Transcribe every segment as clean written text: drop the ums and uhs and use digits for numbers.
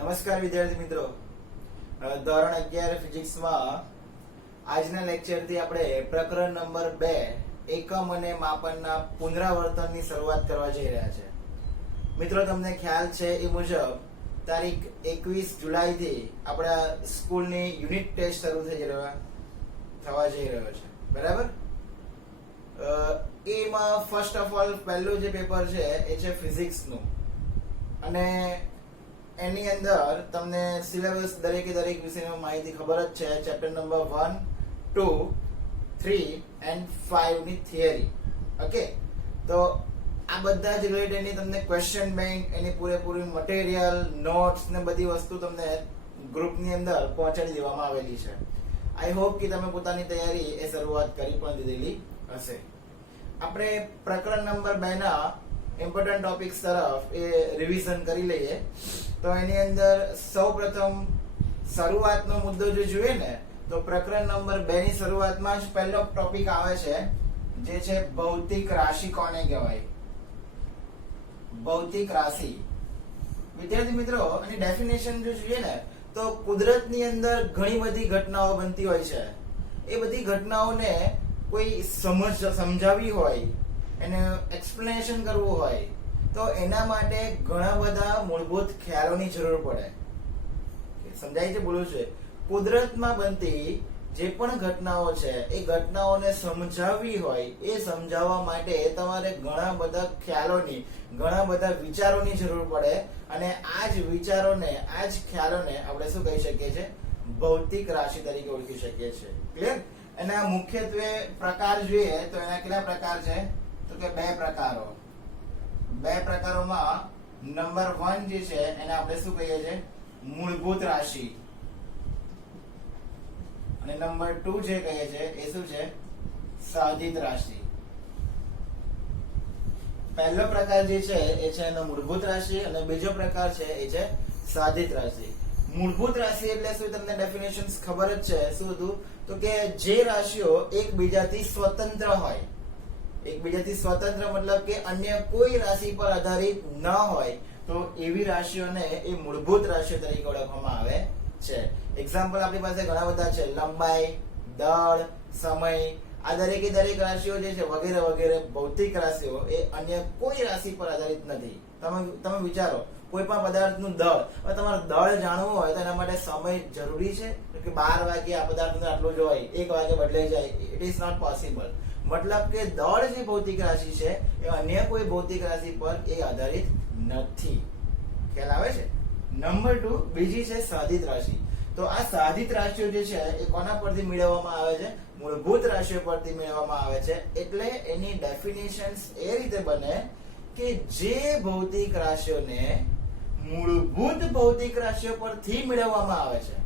નમસ્કાર વિદ્યાર્થી મિત્રો, ધોરણ 11 ફિઝિક્સમાં આજના લેક્ચરથી આપણે પ્રકરણ નંબર 2 એકમ અને માપનના પુનરાવર્તનની શરૂઆત કરવા જઈ રહ્યા છે. મિત્રો, તમને ખ્યાલ છે એ મુજબ તારીખ 21 જુલાઈથી આપણા સ્કૂલની યુનિટ ટેસ્ટ શરૂ થવા જઈ રહ્યો છે, બરાબર? એમાં ફર્સ્ટ ઓફ ઓલ પહેલું જે પેપર છે એ છે ફિઝિક્સનું, અને એની અંદર તમને સિલેબસ દરેકે દરેક વિષયની માહિતી ખબર જ છે. ચેપ્ટર નંબર 1, 2, 3 એન્ડ 5 ની થિયરી. ઓકે, તો આ બધા જ રિલેટેડની તમને ક્વેશ્ચન બેંક, એની પૂરેપૂરી મટીરિયલ, નોટ્સ ને બધી વસ્તુ તમને ગ્રુપની અંદર પહોંચાડી દેવામાં આવેલી છે. આઈ હોપ કે તમે પોતાની તૈયારી એ શરૂઆત કરી પણ દીધેલી હશે. આપણે પ્રકરણ નંબર 2 ના ઇમ્પોર્ટન્ટ ટોપિક્સ તરફ એ રિવિઝન કરી લઈએ. તો એની અંદર સૌપ્રથમ શરૂઆતનો મુદ્દો જો જોઈએ ને, તો પ્રકરણ નંબર 2 ની શરૂઆતમાં જ પહેલો ટોપિક આવે છે, જે છે ભૌતિક રાશિ કોને કહેવાય. ભૌતિક રાશિ, વિદ્યાર્થી મિત્રો, આની ડેફિનેશન જો જોઈએ ને, તો કુદરતની અંદર ઘણી બધી ઘટનાઓ બનતી હોય છે. એ બધી ઘટનાઓને કોઈ સમજાવવી હોય, એને એક્સપ્લેનેશન કરવું હોય, તો એના માટે ઘણા બધા મૂળભૂત ખ્યાલોની જરૂર પડે. સમજાય છે? બોલું છે, કુદરતમાં બનતી જે પણ ઘટનાઓ છે એ ઘટનાઓને સમજાવવી હોય, એ સમજાવવા માટે તમારે ઘણા બધા ખ્યાલોની, ઘણા બધા વિચારોની જરૂર પડે. અને આ જ વિચારોને, આ જ ખ્યાલોને આપણે શું કહી શકીએ છીએ? ભૌતિક રાશિ તરીકે ઓળખી શકીએ છીએ. ક્લિયર? એના મુખ્યત્વે પ્રકાર જોઈએ તો એના કેટલા પ્રકાર છે? તો કે 2 પ્રકારો. 2 પ્રકારોમાં નંબર 1 જે છે એને આપણે શું કહીએ છીએ? મૂળભૂત રાશિ. અને નંબર 2 જે કહીએ છીએ એ શું છે? સાધિત રાશિ. પહેલો પ્રકાર જે છે એ છે એનો મૂળભૂત રાશિ, અને બીજો પ્રકાર છે એ છે સાધિત રાશિ. મૂળભૂત રાશિ એટલે શું? તમને ડેફિનેશન ખબર જ છે. શું હતું? તો કે જે રાશિઓ એકબીજાથી સ્વતંત્ર હોય. એકબીજાથી સ્વતંત્ર મતલબ કે અન્ય કોઈ રાશિ પર આધારિત ન હોય, તો એવી રાશિઓને એ મૂળભૂત રાશિઓ તરીકે ઓળખવામાં આવે છે. એક્ઝામ્પલ આપણી પાસે ઘણા બધા છે. લંબાઈ, દળ, સમય, આ દરેકે દરેક રાશિઓ જે છે વગેરે વગેરે ભૌતિક રાશિઓ એ અન્ય કોઈ રાશિ પર આધારિત નથી. તમે વિચારો, કોઈ પણ પદાર્થનું દળ, હવે તમારે દળ જાણવું હોય તો એના માટે સમય જરૂરી છે કે 12 વાગે આ પદાર્થનું આટલું જ હોય, 1 વાગે બદલાઈ જાય? It is not possible. મતલબ કે દળ જે ભૌતિક રાશિ છે એ અન્ય કોઈ ભૌતિક રાશિ પર એ આધારિત નથી. ખ્યાલ આવે છે? નંબર 2 બીજી છે સાધિત રાશિ. તો આ સાધિત રાશિઓ જે છે એ કોના પરથી મેળવવામાં આવે છે? મૂળભૂત રાશિઓ પરથી મેળવવામાં આવે છે. એટલે એની ડેફિનેશન્સ એ રીતે બને કે જે ભૌતિક રાશિઓને મૂળભૂત ભૌતિક રાશિઓ પરથી મેળવવામાં આવે છે.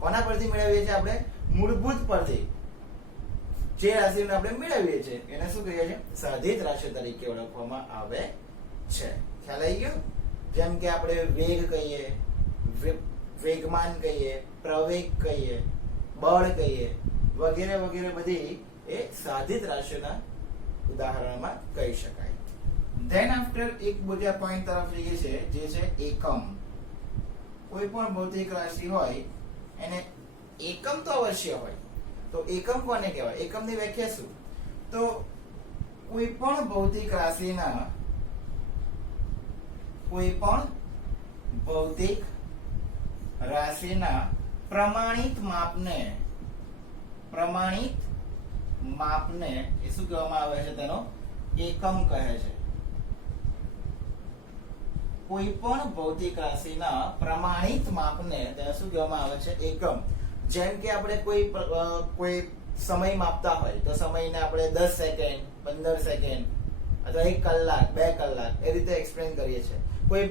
કોના પરથી મેળવીએ છીએ આપણે? મૂળભૂત પરથી. જે રાશિઓને આપણે મેળવીએ છીએ એને શું કહીએ છીએ? સાધિત રાશિ તરીકે ઓળખવામાં આવે છે. ખ્યાલ આવી ગયો? જેમ કે આપણે વેગ કહીએ, વેગમાન કહીએ, પ્રવેગ કહીએ, બળ કહીએ, વગેરે વગેરે બધી એ સાધિત રાશિઓના ઉદાહરણમાં કહી શકાય. ધેન આફ્ટર એક બીજા પોઈન્ટ તરફ જઈએ છે, જે છે એકમ. કોઈ પણ ભૌતિક રાશિ હોય એને એકમ તો અવશ્ય હોય. તો એકમ કોને કહેવાય? એકમની વ્યાખ્યા શું? તો કોઈ પણ ભૌતિક રાશિના, કોઈ પણ ભૌતિક રાશિના પ્રમાણિત માપને એ શું કહેવામાં આવે છે? તેનો એકમ કહે છે. કોઈ પણ ભૌતિક રાશિના પ્રમાણિત માપને તેને શું કહેવામાં આવે છે? એકમ. જેમ કે આપણે કોઈ સમય માપતા હોય તો સમયને આપણે 10 સેકન્ડ, 15 સેકન્ડ અથવા 1 કલાક, 2 કલાક એ રીતે એક્સપ્લેન કરીએ છીએ. કોઈ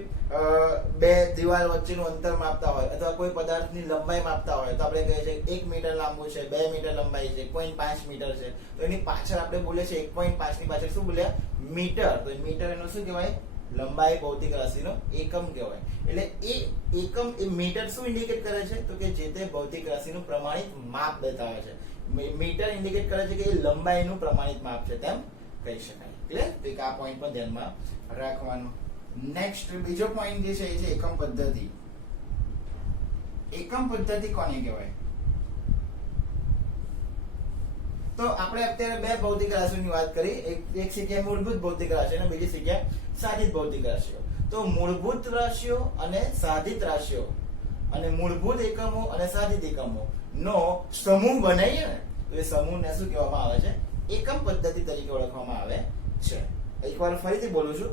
2 દિવાલ વચ્ચેનું અંતર માપતા હોય અથવા કોઈ પદાર્થની લંબાઈ માપતા હોય તો આપણે કહીએ છીએ 1 મીટર લાંબુ છે, 2 મીટર લંબાઈ છે, 1.5 મીટર છે. તો એની પાછળ આપણે બોલે છે 1.5 ની પાછળ શું બોલ્યા? મીટર. તો મીટર એનું શું કહેવાય? લંબાઈ ભૌતિક રાશિનો એકમ કહેવાય. એટલે એ એકમ, એ મીટર શું ઇન્ડિકેટ કરે છે? તો કે જે તે ભૌતિક રાશિનું પ્રમાણિત માપ બતાવે છે. મીટર ઇન્ડિકેટ કરે છે કે એ લંબાઈનું પ્રમાણિત માપ છે, તેમ કહી શકાય. ક્લિયર? તો આ પોઈન્ટ પર ધ્યાનમાં રાખવાનું. નેક્સ્ટ બીજો પોઈન્ટ જે છે એ છે એકમ પદ્ધતિ. એકમ પદ્ધતિ કોને કહેવાય? તો આપણે અત્યારે બે ભૌતિક રાશિઓની વાત કરી. એક શીખ્યા મૂળભૂત ભૌતિક રાશિઓ અને બીજી શીખ્યા સાધિત ભૌતિક રાશિઓ. તો મૂળભૂત રાશિઓ અને સાધિત રાશિઓ અને મૂળભૂત એકમો અને સાધિત એકમો નો સમૂહ બનાવીએ ને તો એ સમૂહને શું કહેવામાં આવે છે? એકમ પદ્ધતિ તરીકે ઓળખવામાં આવે છે. એકવાર ફરીથી બોલું છું.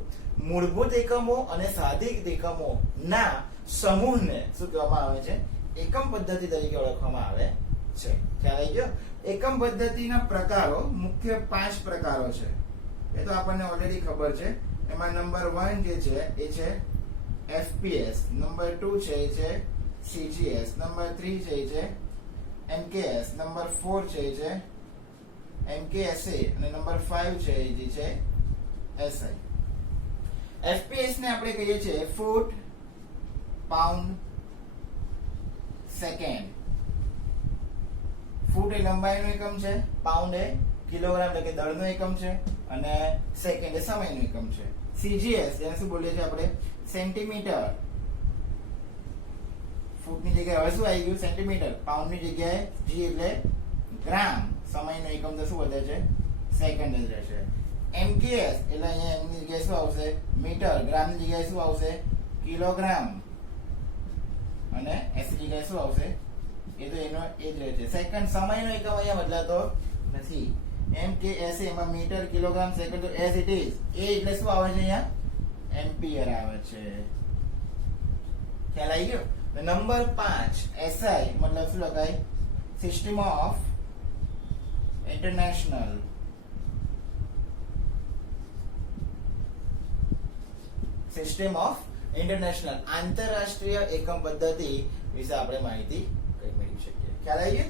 મૂળભૂત એકમો અને સાધિત એકમો ના સમૂહને શું કહેવામાં આવે છે? એકમ પદ્ધતિ તરીકે ઓળખવામાં આવે છે. ખ્યાલ આવી ગયો? એકમ પદ્ધતિના પ્રકારો મુખ્ય 5 પ્રકારો છે. એ તો આપણને ઓલરેડી ખબર છે. એમાં નંબર 1 જે છે એ છે FPS, નંબર 2 છે એ છે CGS, નંબર 3 છે એ છે MKS, નંબર 4 છે એ છે MKSA અને નંબર 5 છે એ જે છે SI. FPS ને આપણે કહીએ છીએ ફૂટ, પાઉન્ડ, સેકન્ડ. ફૂટ એ લંબાઈનો એકમ છે, પાઉન્ડ એ કિલોગ્રામ એટલે કે દળનો એકમ છે અને સેકન્ડ એ સમયનો એકમ છે. CGS જેને શું બોલીએ છીએ આપણે? સેન્ટીમીટર. ફૂટની જગ્યાએ હવે શું આવી ગયું? સેન્ટીમીટર. પાઉન્ડની જગ્યાએ G એટલે ગ્રામ. સમયનો એકમ તો શું વધે છે? સેકન્ડ જ રહેશે. MKS એટલે અહીંયા એમની જગ્યાએ શું આવશે? મીટર. ગ્રામની જગ્યાએ શું આવશે? કિલોગ્રામ. અને S ની જગ્યાએ શું આવશે? એ તો એનો એ જ રહે છે. સેકન્ડ સમયનો એકમ અહીંયા બદલાતો નથી. MKS એમાં મીટર, કિલોગ્રામ, સેકન્ડ તો એઝ ઇટ ઇઝ. એ એટલે શું આવે છે અહીંયા? એમ્પિયર આવે છે. ખ્યાલ આવી ગયો? નંબર 5 SI મતલબ શું લખાય? સિસ્ટમ ઓફ ઇન્ટરનેશનલ આંતરરાષ્ટ્રીય એકમ પદ્ધતિ વિશે આપણે માહિતી મેળવી શકીએ. ખ્યાલ આવી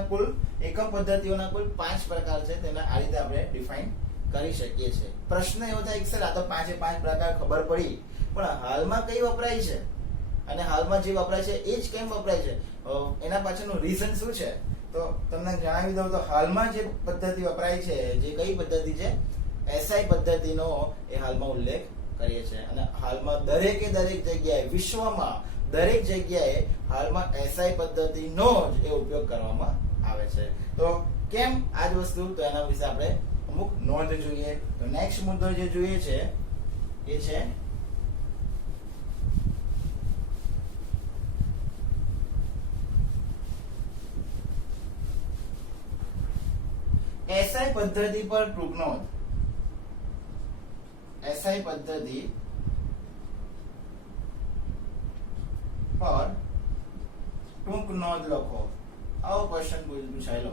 ગયો? એકમ પદ્ધતિઓના કુલ 5 પ્રકાર છે. તેને આ રીતે આપણે ડિફાઇન કરી શકીએ છીએ. પ્રશ્ન એવો થાય કે સર આ તો 5 પ્રકાર ખબર પડી, પણ હાલમાં કઈ વપરાય છે અને હાલમાં જે વપરાય છે એ જ કેમ વપરાય છે? એના પાછળનું રીઝન શું છે? તો તમને જણાવી દઉં તો હાલમાં જે પદ્ધતિ વપરાય છે, જે કઈ પદ્ધતિ છે? SI પદ્ધતિનો એ હાલમાં ઉલ્લેખ કરીએ છીએ. અને હાલમાં દરેક જગ્યાએ, વિશ્વમાં દરેક જગ્યાએ હાલમાં SI પદ્ધતિનો જ એ ઉપયોગ કરવામાં આવે છે. તો કેમ આ જ વસ્તુ? તો એના વિશે આપણે અમુક નોંધ જોઈએ. તો નેક્સ્ટ મુદ્દો જે જોઈએ છે એ છે SI પદ્ધતિ પર ટૂંક નોંધ. SI પદ્ધતિ પર ટૂંક નોંધ લખો. આવો ક્વેશ્ચન પૂછાયેલો.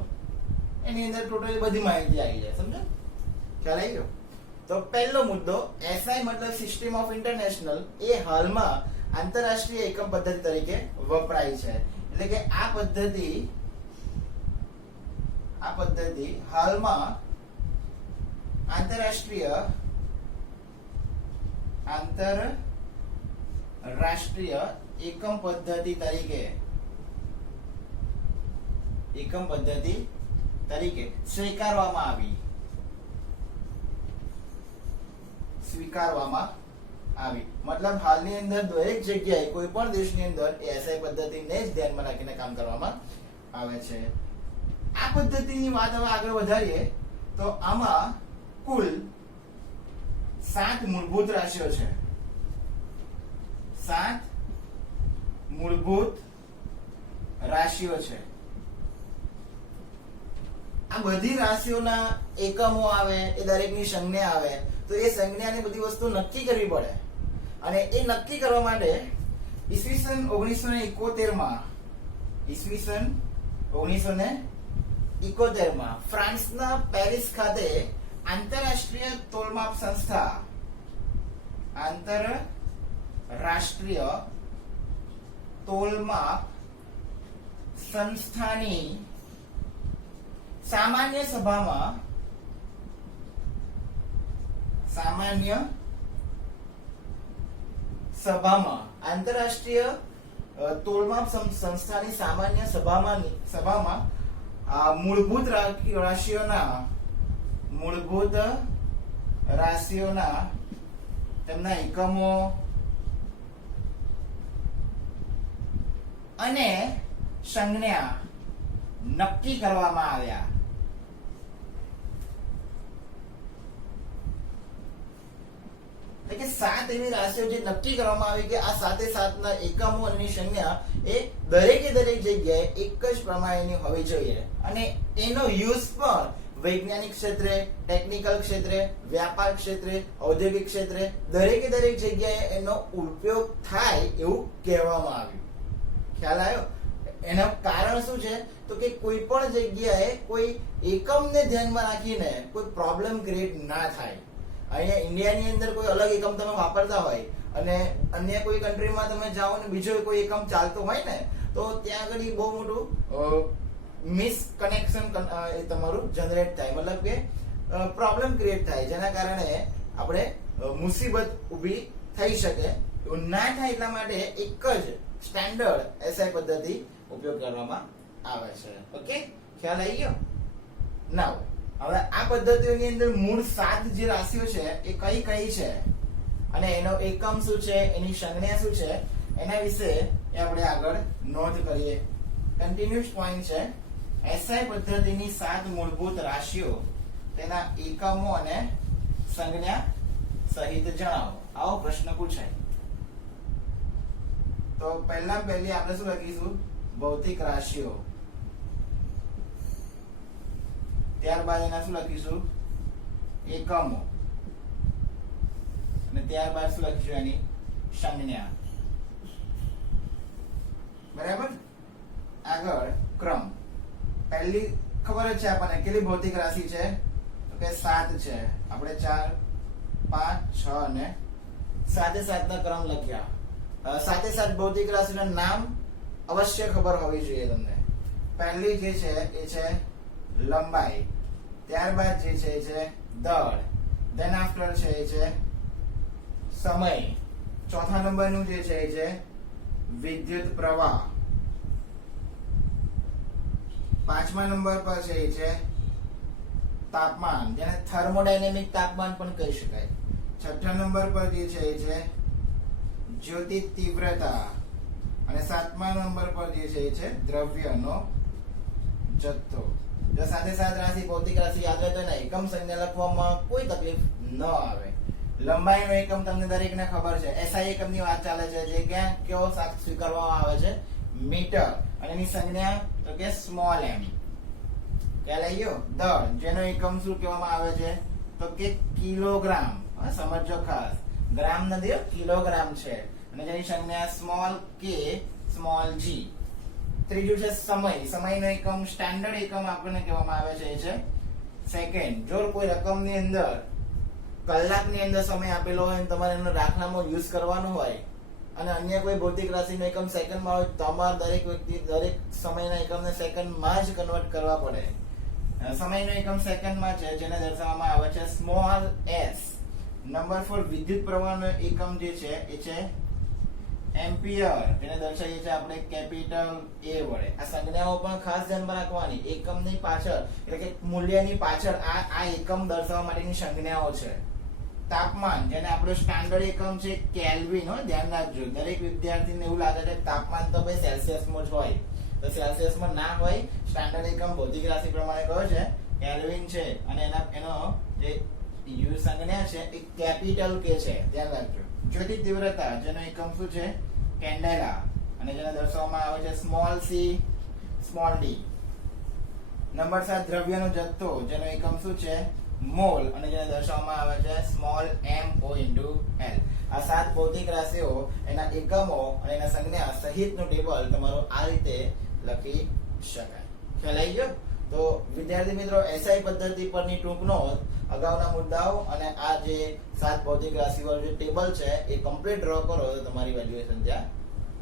એની અંદર ટોટલી બધી માહિતી આવી જાય. સમજો? ખ્યાલ આવી ગયો? તો પહેલો મુદ્દો, SI મતલબ સિસ્ટમ ઓફ ઇન્ટરનેશનલ એ હાલમાં આંતરરાષ્ટ્રીય એકમ પદ્ધતિ તરીકે વપરાય છે. એટલે કે આ પદ્ધતિ હાલમાં આંતરરાષ્ટ્રીય એકમ પદ્ધતિ તરીકે સ્વીકારવામાં આવી. મતલબ હાલની અંદર દરેક જગ્યાએ કોઈ પણ દેશની અંદર SI પદ્ધતિને જ ધ્યાનમાં રાખીને કામ કરવામાં આવે છે. આ પદ્ધતિની વાત હવે આગળ વધારીએ તો આમાં કુલ 7 મૂળભૂત રાશિઓ છે. 7 મૂળભૂત રાશિઓ છે. આ બધી રાશિઓના એકમો આવે, એ દરેકની સંજ્ઞા આવે. તો એ સંજ્ઞાની બધી વસ્તુ નક્કી કરવી પડે. અને એ નક્કી કરવા માટે ઈસવીસન 1971 ફ્રાન્સના પેરિસ ખાતે આંતરરાષ્ટ્રીય તોલમાપ સંસ્થાની સામાન્ય સભામાં આંતરરાષ્ટ્રીય તોલમાપ સંસ્થાની સામાન્ય સભામાં મૂળભૂત રાશિઓના તેમના એકમો અને સંજ્ઞા નક્કી કરવામાં આવ્યા. એટલે કે 7 એવી રાશિઓ જે નક્કી કરવામાં આવી કે આ 7 ના એકમો અને એની સંજ્ઞા એ દરેકે દરેક જગ્યાએ એક જ પ્રમાણેની હોવી જોઈએ અને એનો યુઝ પણ વૈજ્ઞાનિક ક્ષેત્રે, ટેકનિકલ ક્ષેત્રે, વ્યાપાર ક્ષેત્રે, ઔદ્યોગિક ક્ષેત્રે દરેકે દરેક જગ્યાએ એનો ઉપયોગ થાય એવું કહેવામાં આવ્યું. ખ્યાલ આવ્યો? એનું કારણ શું છે તો કે કોઈ પણ જગ્યાએ કોઈ એકમને ધ્યાનમાં રાખીને કોઈ પ્રોબ્લેમ ક્રિએટ ના થાય. અહીંયા ઇન્ડિયાની અંદર કોઈ અલગ એકમ તમે વાપરતા હોય અને અન્ય કોઈ કન્ટ્રીમાં તમે જાઓ ને બીજો કોઈ એકમ ચાલતો હોય ને તો ત્યાં આગળ બહુ મોટું મિસકનેક્શન એ તમારું જનરેટ થાય, મતલબ કે પ્રોબ્લેમ ક્રિએટ થાય, જેના કારણે આપણે મુસીબત ઊભી થઈ શકે. એવું ના થાય એટલા માટે એક જ સ્ટાન્ડર્ડ એસઆઈ પદ્ધતિ ઉપયોગ કરવામાં આવે છે. ઓકે, ખ્યાલ આવી ગયો? નાઉ હવે આ પદ્ધતિઓની અંદર મૂળ 7 જે રાશિઓ છે એ કઈ કઈ છે અને એનો એકમ શું છે, એની સંજ્ઞા શું છે, એના વિશે આપણે આગળ નોંધ કરીએ. કન્ટિન્યુઅસ પોઈન્ટ છે એસઆઈ પદ્ધતિની 7 મૂળભૂત રાશિઓ, તેના એકમો અને સંજ્ઞા સહિત જણાવો. આવો પ્રશ્ન પૂછાય. તો પહેલી આપણે શું લખીશું? ભૌતિક રાશિઓ. ત્યારબાદ એના શું લખીશું? એકમો. અને ત્યારબાદ શું લખીશું? એની સંજ્ઞા. બરાબર? આગળ ક્રમ. પહેલી ખબર જ છે આપણને કેટલી ભૌતિક રાશિ છે તો કે 7 છે. આપણે 4, 5, 6 અને 7 ના ક્રમ લખ્યા. 7 ભૌતિક રાશિના નામ અવશ્ય ખબર હોવી જોઈએ તમને. પહેલી જે છે એ છે લંબાઈ, ત્યારબાદ જે છે એ છે દળ, ધેન આફ્ટર છે એ છે સમય, ચોથા નંબરનું જે છે એ છે વિદ્યુત પ્રવાહ, પાંચમા નંબર પર છે એ છે તાપમાન, જેને થર્મોડાયનેમિક તાપમાન પણ કહી શકાય. છઠ્ઠા નંબર પર જે છે એ છે જ્યોતિ તીવ્રતા અને સાતમા નંબર પર જે છે એ છે દ્રવ્યનો જથ્થો. જો 7 રાશિ ભૌતિક રાશિ યાદ રહે તો એના એકમ સંજ્ઞા લખવામાં કોઈ તકલીફ ન આવે. લંબાઈનો એકમ તમને દરેકને ખબર છે. એસઆઈ એકમની વાત ચાલે છે જે ક્યાં કેવો સ્વીકારવામાં આવે છે? મીટર. અને એની સંજ્ઞા તો કે સ્મોલ એમ. ખ્યાલ આવી ગયો? દળ, જેનો એકમ શું કહેવામાં આવે છે તો કે કિલોગ્રામ. સમજો ખાસ, ગ્રામ નથી, કિલોગ્રામ છે. અને જેની સંજ્ઞા સ્મોલ કે, સ્મોલ જી. ત્રીજું છે સમય. સમયનો એકમ, સ્ટાન્ડર્ડ એકમ આપણને કહેવામાં આવે છે એ છે સેકન્ડ. જો કોઈ રકમની અંદર કલાકની અંદર સમય આપેલો હોય અને તમારે એનો દાખલામાં યુઝ કરવાનો હોય અને અન્ય કોઈ ભૌતિક રાશિનો એકમ સેકન્ડમાં હોય, તમારે દરેક વ્યક્તિ દરેક સમયના એકમને સેકન્ડમાં જ કન્વર્ટ કરવા પડે. સમયનો એકમ સેકન્ડમાં છે, જેને દર્શાવવામાં આવે છે સ્મોલ એસ. નંબર 4 વિદ્યુત પ્રવાહનો એકમ જે છે એ છે એમ્પિયર, જેને દર્શાવીએ છીએ આપણે કેપિટલ A વડે. આ સંજ્ઞાઓ પણ ખાસ ધ્યાનમાં રાખવાની. એકમની પાછળ એટલે કે મૂલ્યની પાછળ આ એકમ દર્શાવવા માટેની સંજ્ઞાઓ છે. તાપમાન, જેને આપણો સ્ટાન્ડર્ડ એકમ છે કેલ્વિન. ધ્યાન રાખજો, દરેક વિદ્યાર્થીને એવું લાગે છે તાપમાન તો ભાઈ સેલ્સિયસમાં જ હોય, તો સેલ્સિયસમાં ના હોય. સ્ટાન્ડર્ડ એકમ ભૌતિક રાશિ પ્રમાણે કયો છે? કેલ્વિન છે. અને એનો જે યુ સંજ્ઞા છે એ કેપિટલ કે છે, ધ્યાન રાખજો. જ્યોતિ તીવ્રતા, જેનો એકમ શું છે? કેન્ડેલા. અને જેને દર્શાવવામાં આવે છે small C, small D. Number 7 દ્રવ્યનો જથ્થો, જેનો એકમ શું છે? મોલ. અને જેને દર્શાવવામાં આવે છે સ્મોલ mo into l. આ 7 ભૌતિક રાશિઓ, એના એકમો અને એના સંજ્ઞા સહિતનું ટેબલ તમારું આ રીતે લખી શકાય. ખ્યાલ આવી ગયો? તો વિદ્યાર્થી મિત્રો, એસઆઈ પદ્ધતિ પરની ટૂંક નોંધ, અગાઉના મુદ્દાઓ અને આ જે 7 ભૌતિક રાશિઓ જે ટેબલ છે એ કમ્પ્લીટ ડ્રો કરો તો તમારી વેલ્યુએશન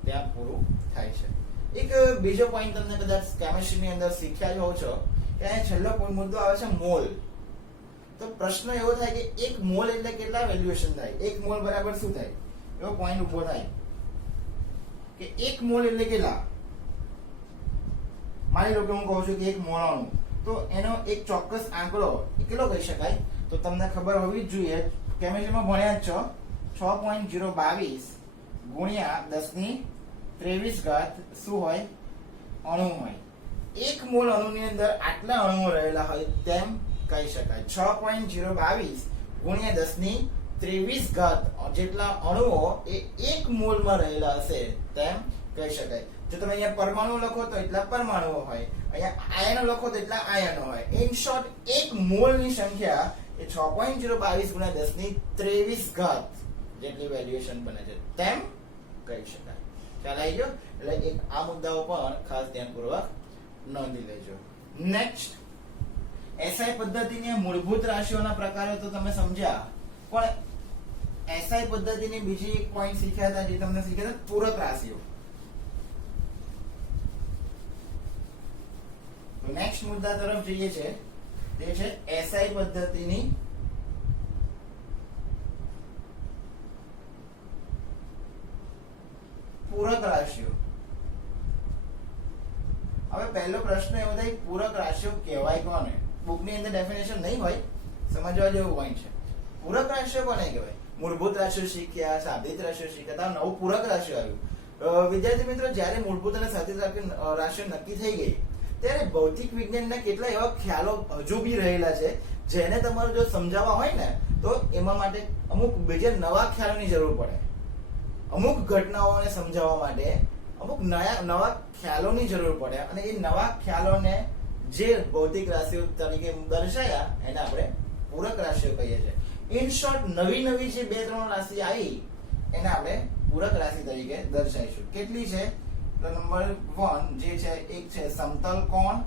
ત્યાં પૂરું થાય છે. એક બીજો પોઈન્ટ તમને કદાચ કેમિસ્ટ્રીની અંદર શીખ્યા જ હોવ છો કે છેલ્લો મુદ્દો આવે છે મોલ. તો પ્રશ્ન એવો થાય કે 1 મોલ એટલે કેટલા વેલ્યુએશન થાય? 1 મોલ બરાબર શું થાય? એવો પોઈન્ટ ઉભો થાય કે 1 મોલ એટલે કેટલા? માની લો કે હું કહું છું કે 1 મોલાનું, તો એનો એક ચોક્કસ આંકડો કેટલો કહી શકાય? તો તમને ખબર હોવી જ જોઈએ, કેમિસ્ટ્રીમાં ભણ્યા જ છો. 6.022 ગુણ્યા 10 ની 23 શું હોય? અણુ હોય. 1 મોલ અણુની અંદર આટલા અણુઓ રહેલા હોય તેમ કહી શકાય. 6.022 ગુણ્યા 10⁻23 જેટલા અણુઓ એ 1 મોલમાં રહેલા હશે તેમ કહી શકાય. જો તમે અહીંયા પરમાણુ લખો તો એટલા પરમાણુઓ હોય, અહીંયા આયનો લખો તો એટલા આયનો હોય. ઇન શોર્ટ 1 મોલની સંખ્યા એ 6.022 ગુણ્યા 10⁻23 જેટલી વેલ્યુએશન બને છે તેમ કહી શકાય. ખ્યાલ આવી ગયો? એટલે એક આ મુદ્દાઓ પણ ખાસ ધ્યાનપૂર્વક નોંધી લેજો. નેક્સ્ટ, એસઆઈ પદ્ધતિની મૂળભૂત રાશિઓના પ્રકારો તો તમે સમજ્યા, પણ એસઆઈ પદ્ધતિની બીજી એક પોઈન્ટ શીખ્યા હતા, જે તમને શીખ્યા હતા પૂરક રાશિઓ. તો નેક્સ્ટ મુદ્દા તરફ જઈએ છે, તે છે એસઆઈ પદ્ધતિની પૂરક રાશિઓ. હવે પહેલો પ્રશ્ન એવો થાય, પૂરક રાશિઓ કહેવાય કોને? બુકની અંદર ડેફિનેશન નહીં હોય, સમજવા જેવું પોઈન્ટ છે. પૂરક રાશિઓ કોને કહેવાય? મૂળભૂત રાશિઓ શીખ્યા, સાદિત રાશિઓ શીખ્યા, નવું પૂરક રાશિઓ આવ્યું. વિદ્યાર્થી મિત્રો, જ્યારે મૂળભૂત અને સાદિત રાશિઓ નક્કી થઈ ગઈ, ત્યારે ભૌતિક વિજ્ઞાનના કેટલા એવા ખ્યાલો હજુ બી રહેલા છે જેને તમારે જો સમજાવવા હોય ને તો એમાં માટે અમુક બીજા નવા ખ્યાલોની જરૂર પડે. અમુક ઘટનાઓને સમજાવવા માટે અમુક નવા ખ્યાલોની જરૂર પડે, અને એ નવા ખ્યાલોને જે ભૌતિક રાશિઓ તરીકે દર્શાયા એને આપણે પૂરક રાશિઓ કહીએ છીએ. ઇન શોર્ટ, નવી જે 2-3 રાશિ આવી એને આપણે પૂરક રાશિ તરીકે દર્શાવીશું. કેટલી છે? તો નંબર 1 જે છે, એક છે સમતલ કોણ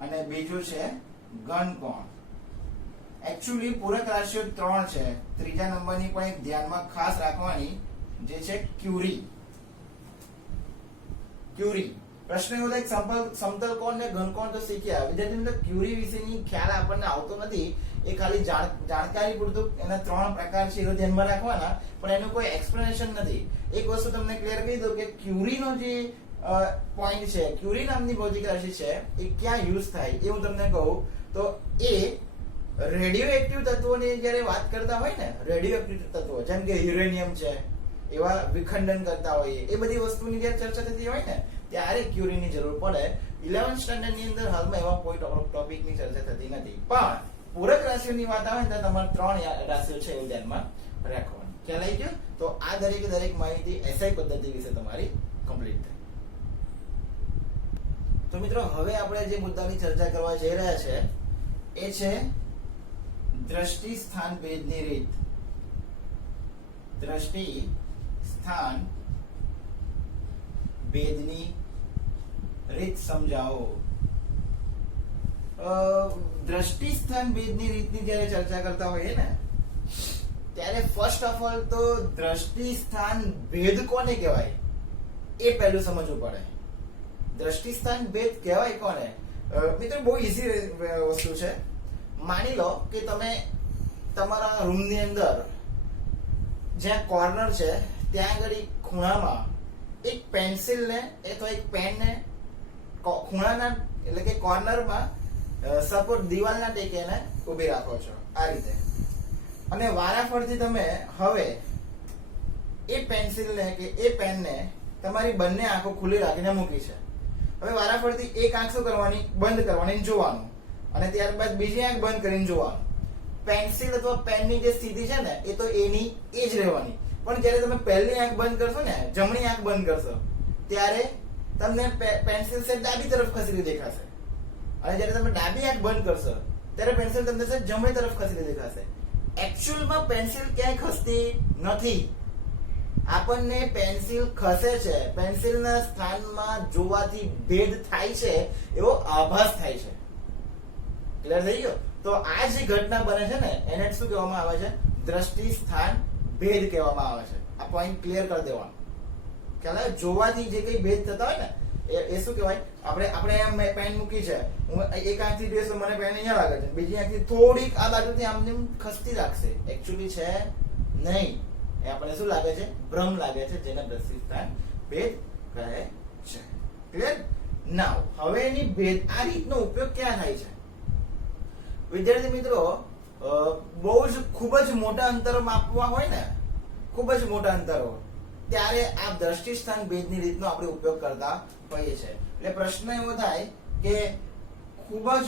અને બીજું છે ઘન કોણ. એકચ્યુઅલી પૂરક રાશિઓ 3 છે. ત્રીજા નંબરની પણ એક ધ્યાનમાં ખાસ રાખવાની, જે છે ક્યુરી. પ્રશ્ન એવો થાય, સમતલ કોણ ને ઘન કોણ તો શીખ્યા. વિદ્યાર્થી મિત્રો, ક્યુરી વિશેની ખ્યાલ આપણને આવતો નથી, એ ખાલી જાણકારી પૂરતું એના 3 પ્રકાર છે એ ધ્યાનમાં રાખવાના, પણ એનું કોઈ એક્સપ્લેનેશન નથી. એક વસ્તુ તમને ક્લિયર કહી દઉં કે ક્યુરીનો જે પોઈન્ટ છે, ક્યુરી નામની ભૌતિક રાશિ છે, એ ક્યાં યુઝ થાય એ હું તમને કહું તો એ રેડિયો એક્ટિવ તત્વોની જ્યારે વાત કરતા હોય ને, રેડિયો એક્ટિવ તત્વો જેમ કે યુરેનિયમ છે, એવા વિખંડન કરતા હોઈએ, એ બધી વસ્તુની જ્યારે ચર્ચા થતી હોય ને ત્યારે ક્યુરીની જરૂર પડે. 11th સ્ટાન્ડર્ડ ની અંદર હાલમાં એવા કોઈ ટોપિકની ચર્ચા થતી નથી, પણ પૂરક રાશિઓની વાત આવે તો તમારે 3 રાશિઓ છે એ ધ્યાનમાં રાખવાની. ખ્યાલ આવી ગયો? તો આ દરેક માહિતી એસઆઈ પદ્ધતિ વિશે તમારી કમ્પ્લીટ થઈ. તો મિત્રો, હવે આપણે જે મુદ્દાની ચર્ચા કરવા જઈ રહ્યા છે એ છે દ્રષ્ટિ સ્થાન ભેદની રીત. દ્રષ્ટિ સ્થાન ભેદની રીત સમજાવો. દ્રષ્ટિ સ્થાન ભેદની રીતની જ્યારે ચર્ચા કરતા હોઈએ ને ત્યારે ફર્સ્ટ ઓફ ઓલ તો દ્રષ્ટિ સ્થાન ભેદ કોને કહેવાય એ પહેલું સમજવું પડે. દ્રષ્ટિ સ્થાન ભેદ કહેવાય કોને? મિત્રો, બહુ ઈઝી વસ્તુ છે. માની લો કે તમે તમારા રૂમની અંદર જ્યાં કોર્નર છે ત્યાં આગળ ખૂણામાં એક પેન્સિલને અથવા એક પેનને ખૂણાના એટલે કે કોર્નરમાં સપોર્ટ દિવાલના ટેકેને ઊભી રાખો છો આ રીતે, અને વારાફરતી તમે હવે એ પેન્સિલને કે એ પેનને તમારી બંને આંખો ખુલ્લી રાખીને મૂકી છે. હવે વારાફરતી એક આંખ શું કરવાની? બંધ કરવાની, જોવાનું, અને ત્યારબાદ બીજી આંખ બંધ કરીને જોવાનું. પેન્સિલ અથવા પેનની જે સ્થિતિ છે ને એ તો એની એ જ રહેવાની, પણ જ્યારે તમે પહેલી આંખ બંધ કરશો ને, જમણી આંખ બંધ કરશો, ત્યારે તમને પેન્સિલ છે ડાબી તરફ ખસેલી દેખાશે, અને જ્યારે તમે ડાબી આંખ બંધ કરશો ત્યારે પેન્સિલ તમને છે જમણી તરફ ખસેલી દેખાશે. એકચ્યુઅલમાં પેન્સિલ ક્યાંય ખસતી નથી. આપણને પેન્સિલ ખસે છે, પેન્સિલના સ્થાનમાં જોવાથી ભેદ થાય છે એવો આભાસ થાય છે. ક્લિયર થઈ ગયો? તો આ જે ઘટના બને છે ને એને શું કહેવામાં આવે છે? દ્રષ્ટિ સ્થાન ભેદ કહેવામાં આવે છે. આ પોઈન્ટ ક્લિયર કરી દેવાનો. ખ્યાલ આવે? જોવાથી જે કઈ ભેદ થતા હોય ને એ શું કહેવાય? આપણે એમ પેન મૂકી છે, હું એક આંખથી જોઈશ તો મને પેન અહીંયા લાગે છે, બીજી આંખથી થોડીક આ બાજુથી આમ ખસતી લાગશે, એકચ્યુઅલી છે નહીં. એ આપણને શું લાગે છે? ભ્રમ લાગે છે, જેને દ્રષ્ટિ સ્થાન ભેદ કહે છે. ક્લિયર? નાઉ હવે એની ભેદ આ રીતનો ઉપયોગ ક્યાં થાય છે? વિદ્યાર્થી મિત્રો, બહુ જ ખૂબ જ મોટા અંતરો માપવા હોય ને, ખૂબ જ મોટા અંતરો, ત્યારે આ દ્રષ્ટિ સ્થાન ભેદની રીતનો આપણે ઉપયોગ કરતા હોઈએ છીએ. એટલે પ્રશ્ન એવો થાય કે ખૂબ જ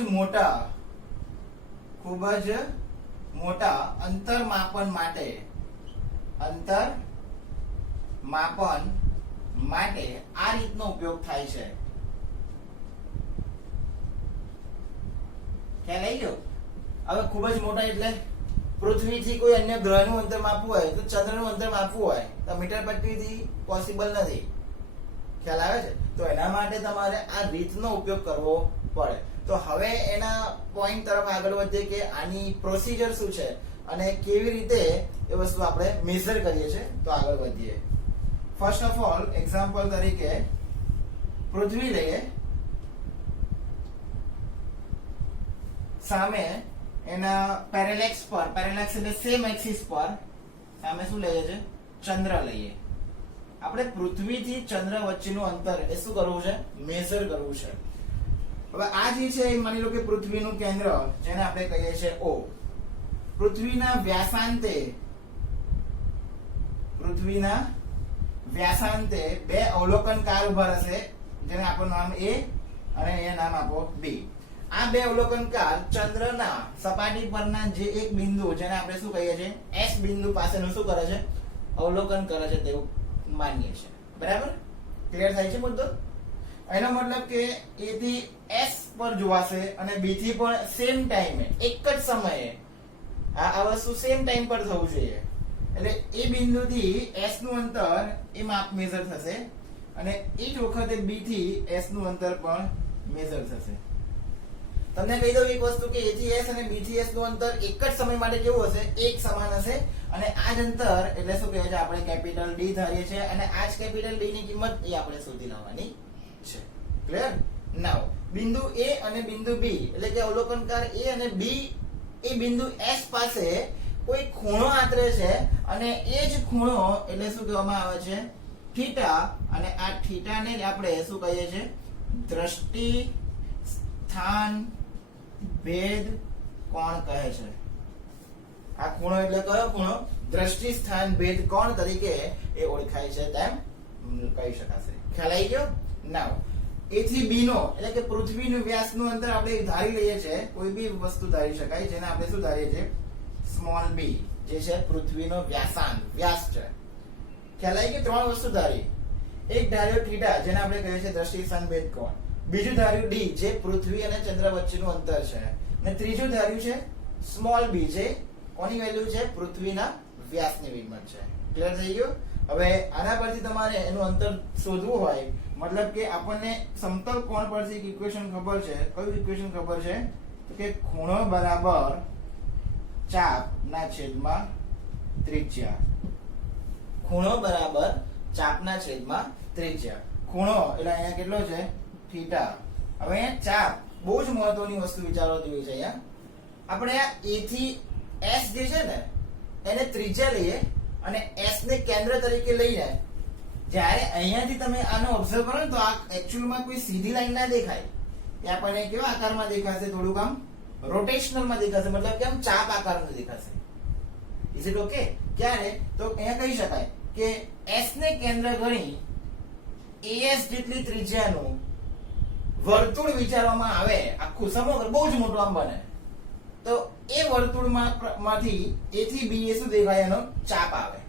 મોટા અંતર માપન માટે આ રીતનો ઉપયોગ થાય છે. ખ્યાલ આવી ગયો? હવે ખૂબ જ મોટા એટલે પૃથ્વીથી કોઈ અન્ય ગ્રહનું અંતર માપવું હોય તો ચંદ્રનું અંતર માપવું હોય તો મીટર પટ્ટીથી પોસિબલ નથી. ખ્યાલ આવે છે? તો એના માટે તમારે આ રીતનો ઉપયોગ કરવો પડે. તો હવે એના પોઈન્ટ તરફ આગળ વધીએ કે આની પ્રોસિજર શું છે અને કેવી રીતે એ વસ્તુ આપણે મેઝર કરીએ છીએ. તો આગળ વધીએ. ફર્સ્ટ ઓફ ઓલ એક્ઝામ્પલ તરીકે પૃથ્વી લઈએ, સામે એના પેરેલેક્સ એટલે સેમ એક્સિસ પર સામે શું લઈએ છે? ચંદ્ર લઈએ. આપણે પૃથ્વીથી ચંદ્ર વચ્ચેનું અંતર એ શું કરવું છે? મેઝર કરવું છે. હવે આ જે છે એ માની લો કે પૃથ્વીનું કેન્દ્ર જેને આપણે કહીએ છીએ O. પૃથ્વીના વ્યાસાંતે બે અવલોકનકાર ઉભા રહેશે જેને આપણું નામ A અને એ નામ આપો B. આ બે અવલોકનકાર ચંદ્રના સપાટી પરના જે એક બિંદુ જેને આપણે શું કહીએ છીએ? S બિંદુ પાસેનું શું કરે છે? અવલોકન કરે છે તેવું માનીએ છીએ. બરાબર? ક્લિયર થાય છે મુદ્દો? એનો મતલબ કે A થી S પર જોવાશે અને B થી પણ સેમ ટાઈમે એક જ સમયે આ વસ્તુ સેમ ટાઈમ પર થવું જોઈએ. એટલે એ બિંદુથી S નું અંતર એ માપ મેઝર થશે અને એ જ વખતે B થી S નું અંતર પણ મેઝર થશે. તમને કહી દઉં એક વસ્તુ કે A થી S અને B થી S નું અંતર એક જ સમય માટે કેવું હશે? એક સમાન હશે. અને આ જ અંતર એટલે શું કહે છે? આપણે કેપિટલ D ધારીએ છીએ અને આ જ કેપિટલ D ની કિંમત એ આપણે શોધી લાવવાની છે. ક્લિયર? નાઉ બિંદુ A અને બિંદુ B એટલે કે અવલોકનકાર A અને B એ બિંદુ S પાસે કોઈ ખૂણો આંતરે છે અને એ જ ખૂણો એટલે શું કહેવામાં આવે છે? થીટા. અને આ થીટાને જ આપણે શું કહીએ છીએ? દ્રષ્ટિ સ્થાન ભેદ કોણ કહે છે. આ ખૂણો એટલે કયો ખૂણો? દ્રષ્ટિ સ્થાન ભેદ કોણ તરીકે એ ઓળખાય છે તેમ કહી શકાશે. ખ્યાલ આવી ગયો? નાઉ A થી B નો એટલે કે પૃથ્વીનું વ્યાસનું અંતર આપણે ધારી લઈએ છીએ. કોઈ બી વસ્તુ ધારી શકાય જેને આપણે શું ધારીએ છીએ? સ્મોલ b જે છે પૃથ્વીનો વ્યાસ છે. ખ્યાલ આવી કે ત્રણ વસ્તુ ધારી. એક ધાર્યો થીટા જેને આપણે કહીએ છીએ દ્રષ્ટિ સ્થાન ભેદ કોણ. બીજું ધાર્યું d જે પૃથ્વી અને ચંદ્ર વચ્ચેનું અંતર છે. અને ત્રીજું ધાર્યું છે સ્મોલ b જે કોની વેલ્યુ છે? પૃથ્વીના વ્યાસની કિંમત છે. ક્લિયર થઈ ગયું? હવે આના પરથી તમારે એનું અંતર શોધવું હોય મતલબ કે આપણને સમતલ કોણ પરથી એક ઇક્વેશન ખબર છે. કયું ઇક્વેશન ખબર છે? તો કે ખૂણો બરાબર ચાપના છેદમાં ત્રિજ્યા. ખૂણો બરાબર ચાપના છેદમાં ત્રિજ્યા. ખૂણો એટલે અહીંયા કેટલો છે? થીટા. હવે અહીંયા ચાપ બહુ જ મહત્વની વસ્તુ વિચારવા જેવી છે. અહીંયા આપણે આ A થી S જે છે ને એને ત્રિજ્યા લઈએ અને S ને કેન્દ્ર તરીકે લઈને જ્યારે અહીંયાથી તમે આનો ઓબ્ઝર્વ કરો ને તો આ એક્ચ્યુઅલમાં કોઈ સીધી લાઈન ના દેખાય. એ આપણને કેવા આકારમાં દેખાશે? થોડુંક આમ રોટેશનલમાં દેખાશે. મતલબ કે આમ ચાપ આકારનું દેખાશે. Is it okay? ક્યારે? તો અહીંયા કહી શકાય કે S ને કેન્દ્ર ગણી AS જેટલી ત્રિજ્યાનું વર્તુળ વિચારવામાં આવે આખું સમગ્ર બહુ જ મોટું આમ બને તો એ વર્તુળમાંથી A થી B એ શું દેખાય? એનો ચાપ આવે.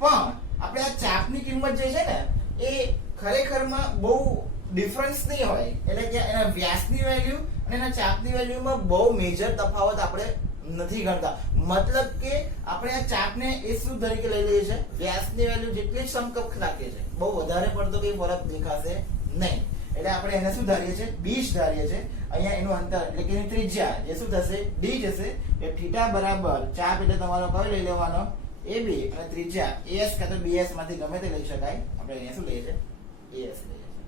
પણ આપણે આ ચાપની કિંમત જે છે ને એ ખરેખરમાં બહુ ડિફરન્સ નહીં હોય. એટલે કે એના વ્યાસની વેલ્યુ અને એના ચાપની વેલ્યુમાં બહુ મેજર તફાવત આપણે નથી ગણતા. મતલબ કે આપણે આ ચાપને એ શું તરીકે લઈ લઈએ છીએ? વ્યાસની વેલ્યુ જેટલી જ સમકક્ષ રાખીએ છીએ. બહુ વધારે પડતો કઈ ફરક દેખાશે નહીં. એટલે આપણે એને શું ધારીએ છીએ? b જ ધારીએ છીએ. અહીંયા એનું અંતર એટલે કે એની ત્રિજ્યા જે શું થશે? d જશે. એટલે થીટા બરાબર ચાપ એટલે તમારો કયો લઈ લેવાનો? AB અને ત્રિજ્યા AS કાં તો BS માંથી ગમે તે લઈ શકાય. આપણે અહીંયા શું લઈએ છીએ? AS લઈએ છીએ.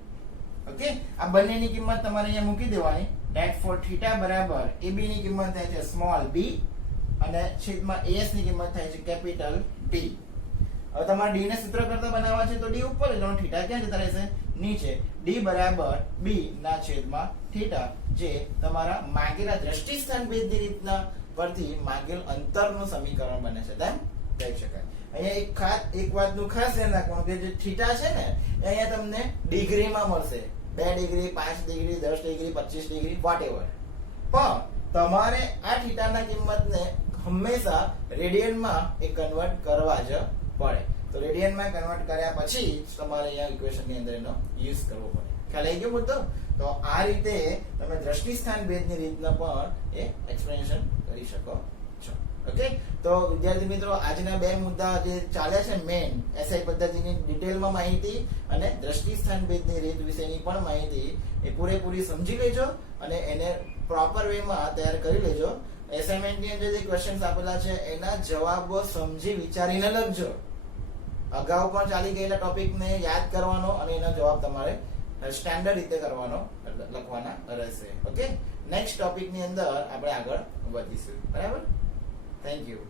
ઓકે? આ બંનેની કિંમત તમારે અહીંયા મૂકી દેવાની. that for થીટા બરાબર AB ની કિંમત થાય છે સ્મોલ b અને છેદમાં AS ની કિંમત થાય છે કેપિટલ D. હવે તમારે d ને સૂત્ર કરતા બનાવવા છે તો d ઉપર એટલે થીટા ક્યાં જતા રહેશે? નીચે. d બરાબર b ના છેદમાં થીટા જે તમારા માગેલા દ્રષ્ટિ સ્થાન ભેદની રીતના પરથી માગેલ અંતરનું સમીકરણ બને છે તેમ કહી શકાય. અહીંયા એક વાતનું ખાસ ધ્યાન રાખવાનું કે જે થીટા છે ને એ અહીંયા તમને ડિગ્રીમાં મળશે, 2 degree, 5 degree, 10 degree, 25 degree, whatever. પણ તમારે આ થીટાના કિંમતને હંમેશા રેડિયનમાં એ કન્વર્ટ કરવા જ પડે. તો રેડિયનમાં કન્વર્ટ કર્યા પછી તમારે અહીંયા ઇક્વેશનની અંદર એનો યુઝ કરવો પડે. ખ્યાલ આવી ગયો મુદ્દો? તો આ રીતે તમે દ્રષ્ટિ સ્થાન ભેદની રીતના પણ એ એક્સપ્લેનેશન કરી શકો છો. ઓકે, તો વિદ્યાર્થી મિત્રો આજના 2 મુદ્દા જે ચાલ્યા છે મેઇન, એસઆઈ પદ્ધતિની ડિટેલમાં માહિતી અને દ્રષ્ટિ સ્થાન ભેદની રીત વિશેની પણ માહિતી એ પૂરેપૂરી સમજી લેજો અને એને પ્રોપર વેમાં તૈયાર કરી લેજો. એસાઇનમેન્ટની અંદર જે ક્વેશ્ચન્સ આપેલા છે એના જવાબો સમજી વિચારીને લખજો. અગાઉ પણ ચાલી ગયેલા ટોપિકને યાદ કરવાનો અને એના જવાબ તમારે સ્ટેન્ડર્ડ રીતે કરવાનો, લખવાના રહેશે. ઓકે, નેક્સ્ટ ટોપિકની અંદર આપણે આગળ વધીશું. બરાબર? Thank you.